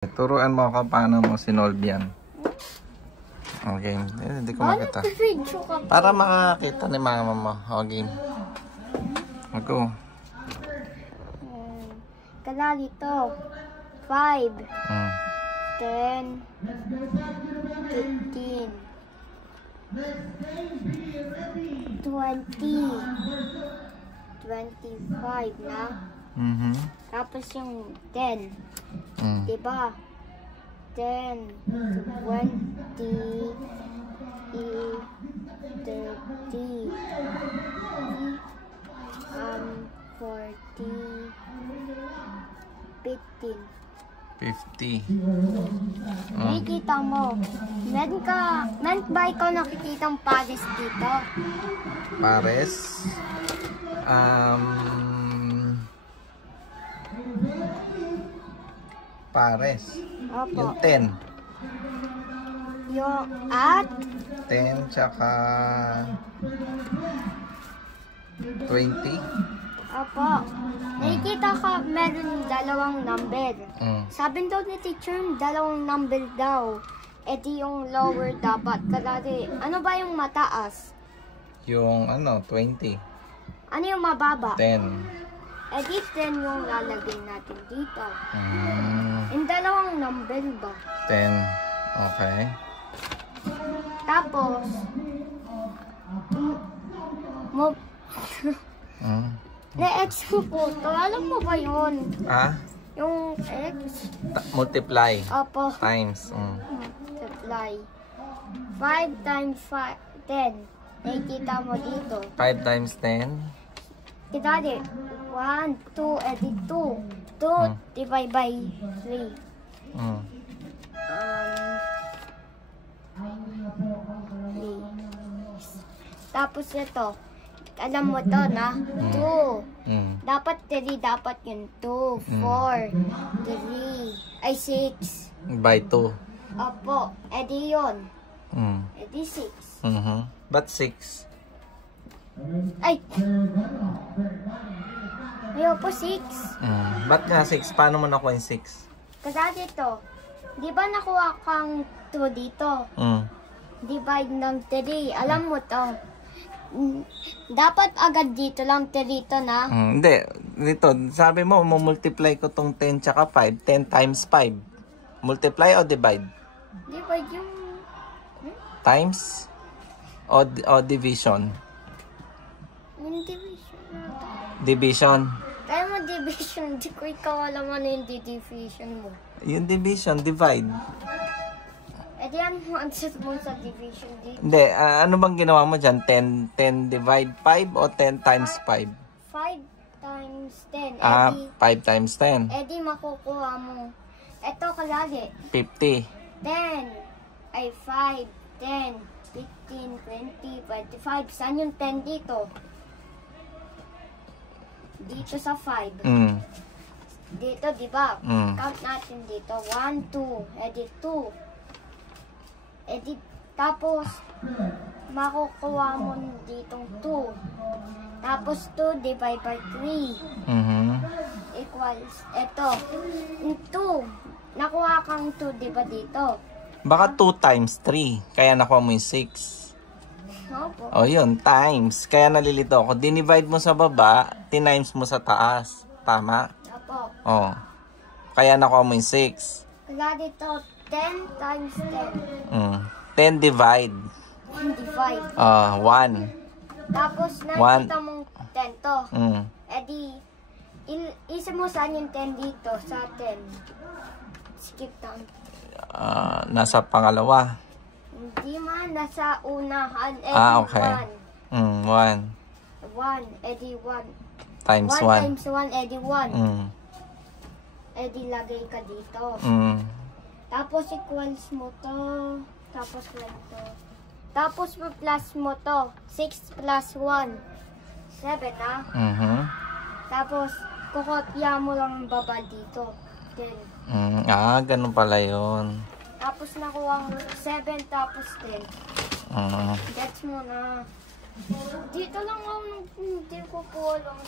Turuan mo ako paano mo sinolve yan. Okay. Hindi ko makita. Para makakita ni mama mo. Okay. Ako. Kala dito. 5. 10. 15. 20. 25 na. Tapos yung 10. Diba? 10, 20, 30, 40, 15. 50. Nakikita mo. Meron ba ikaw nakikitang pares dito? Pares? Pares. Opo. Yung 10. Yung at? 10 tsaka 20. Opo. Nakikita ka meron dalawang number. Sabi daw ni teacher, dalawang number daw. E di yung lower dapat. Kalari, ano ba yung mataas? Yung 20. Ano yung mababa? 10. E di 10 yung lalagay natin dito. Yung dalawang number ba? 10. Okay. Tapos, na-X po to. Alam mo ba yun? Yung X? Multiply. Opo. Times. Multiply. 5 times 10. Nakikita mo dito. 5 times 10. Kita di. 1, 2, edit 2. 2 divide by 3. Tapos ito. Alam mo to na? 2. Dapat 3. Dapat yun. 2, 4, 3. Ay, 6. By 2. Opo. Edi yun. Edi 6. But 6? Ay! Ayaw po 6. Ba't nga 6? Paano mo nakuha yung 6? Kasi dito, di ba nakuha kang 2 dito? Divide ng 3. Alam mo to. Dapat agad dito lang 3 dito na. Hindi. Dito, sabi mo, multiply ko tong 10 tsaka 5. 10 times 5. Multiply o divide? Divide yung... Times? O division? Yung division na to. Division. Kaya mo division, di ko ikaw alam ano yung division mo. Yung division, divide. Eh di ano mo answer mo sa division dito? Hindi, ano bang ginawa mo dyan? 10 divide 5 o 10 times 5? 5 times 10. 5 times 10. Eh di makukuha mo. Ito kalagi. 50. 10. Ay 5, 10, 15, 20, 25. Saan yung 10 dito? Dito sa 5. Dito, di ba? Count natin dito. 1, 2. Edit 2. Edit. Tapos, makukuha mo ditong 2. Tapos 2 divide by 3. Equals. Ito. 2. Nakuha kang 2, di ba dito? Baka 2 times 3. Kaya nakuha mo yung 6. Opo. O yun, times. Kaya nalilito ako. Dinivide mo sa baba, tinimes mo sa taas. Tama? Opo. O. Kaya nakuha mo yung 6. Kaya dito, 10 times 10 10. divide. Divide. 1. Tapos, nakita mong 10 to. E di, isa mo saan yung 10 dito? Sa 10. Skip down. Nasa pangalawa. Hindi man, nasa unahan. Okay. 1. 1, edi 1. Times 1 1. times 1, edi 1. Edi lagay ka dito. Tapos equals mo to. Tapos like to. Tapos plus mo to. 6 plus 1. 7 na. Tapos kukopya mo lang ang baba dito. 10. Ganun pala yun. Tapos nakuha mo 7 tapos 10. That's mo na. Dito lang ako, hindi ko po alam.